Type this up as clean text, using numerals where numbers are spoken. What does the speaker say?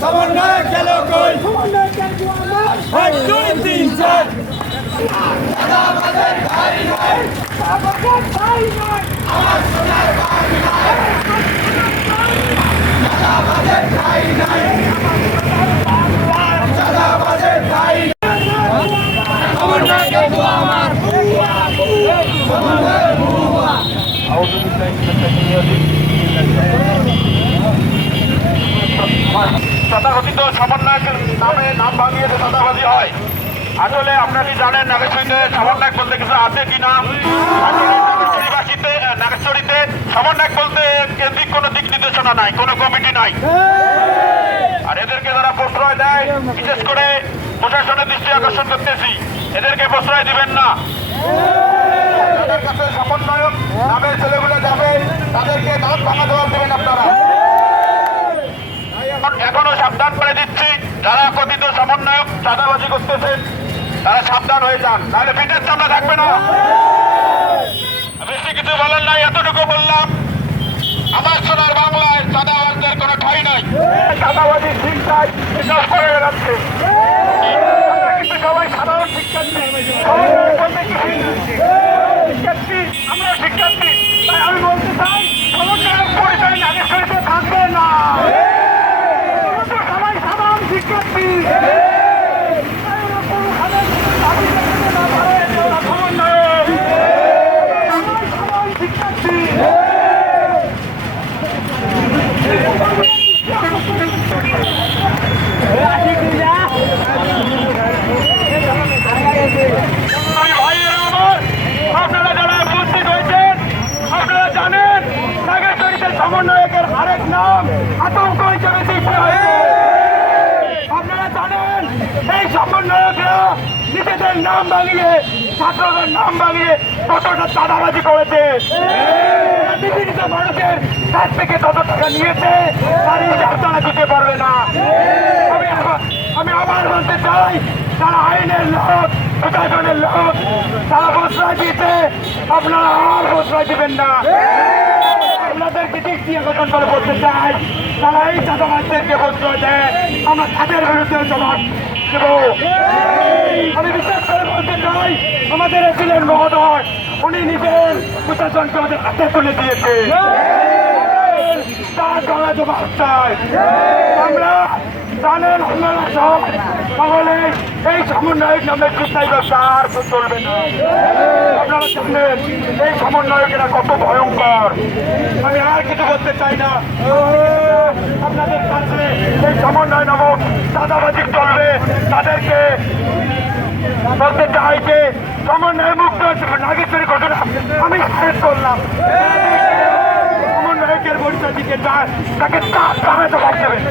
সমন্বয়ক গেল কই? 1 2 3 4 আমাদের ভাই নয়, আমাদের ভাই নয়, আমার সোনার ভাই নয়, আমাদের ভাই নয়, আমাদের ভাই সমন্বয়ক গেল আমার সমন্বয়ক বুয়া তথাকথিত সমন্বয়কের নামে নাম ভাঙিয়ে যে চাঁদাবাজি হয়, আসলে আপনারা কি জানেন নাগেশ্বরীতে সমন্বয়ক বলতে কিছু আছে কিনা? নাগেশ্বরীতে সমন্বয়ক বলতে কেন্দ্রিক কোনো দিক নির্দেশনা নাই, কোনো কমিটি নাই। আর এদেরকে যারা প্রশ্রয় দেয়, বিশেষ করে প্রশাসনের দৃষ্টি আকর্ষণ করতেছি, এদেরকে প্রশ্রয় দিবেন না। তাদের কাছে সমন্বয়ক নামের ছেলেগুলো যাবে, তাদেরকে নাম ভাঙা দেওয়া দেবেন আপনারা। এখনো সাবধান করে দিচ্ছি, যারা কথিত সমন্বয়ক চাঁদাবাজি করতেছেন তারা সাবধান হয়ে যান, নাহলে পিঠের চামড়া থাকবে না। বেশি কিছু বলার নাই, এতটুকু বললাম। আমার সোনার বাংলায় চাঁদাবাজদের কোনো ঠাঁই নাই। চাঁদাবাজি শিক্ষায় বিশ্বাস করে বেড়াচ্ছে, কিন্তু সবাই সাধারণ শিক্ষার্থী, আমরা শিক্ষার্থী। তাই আমি বলতে চাই, সমন্বয়ক পরিচয় নাগেশ্বরীতে থাকবে না। সবাই সাধারণ শিক্ষার্থী, সমন্বয়কের আরেক নাম আতঙ্ক হিসেবে সৃষ্টি হয়েছে। আপনারা জানেন এই সমন্বয়করা নিজেদের নাম ভাঙিয়ে, ছাত্রদের নাম ভাঙিয়ে কতটা চাঁদাবাজি করেছে, বিভিন্ন মানুষের কাছ থেকে কত টাকা নিয়েছে তার হিসাব তারা দিতে পারবে না। আমি আবার বলতে চাই, তারা আইনের লোক, প্রশাসনের লোক, তারা প্রশ্রয় দিতে, আপনারা আর প্রশ্রয় দিবেন না। আপনাদেরকে দিক দিয়ে গঠন করে বলতে চাই, তারা এই চাঁদাবাজদেরকে প্রশ্রয় দেয়, আমরা তাদের বিরুদ্ধে জবাব দেব। আমি বিশেষ করে বলতে চাই, আমাদের এপিলের মহোদয় উনি নিজের প্রশাসনকে আমাদের হাতে তুলে দিয়েছে, তার গলা জবাব চাই আমরা। জানেন আপনারা সব, তাহলে এই সমন্বয়ক নামে চিন্তাই আর চলবে না। আপনারা জানেন এই সমন্বয়কেরা কত ভয়ঙ্কর। আমি আর কিছু বলতে চাই না, আপনাদের কাছে এই সমন্বয় নামক চাঁদাবাজি চলবে, তাদেরকে বলতে চাই যে সমন্বয় মুক্ত নাগেশ্বরী ঘটনা আমি শেষ করলাম। সমন্বয়কের পরিচয় দিতে চায়, তাকে তার জবাব দেবেন।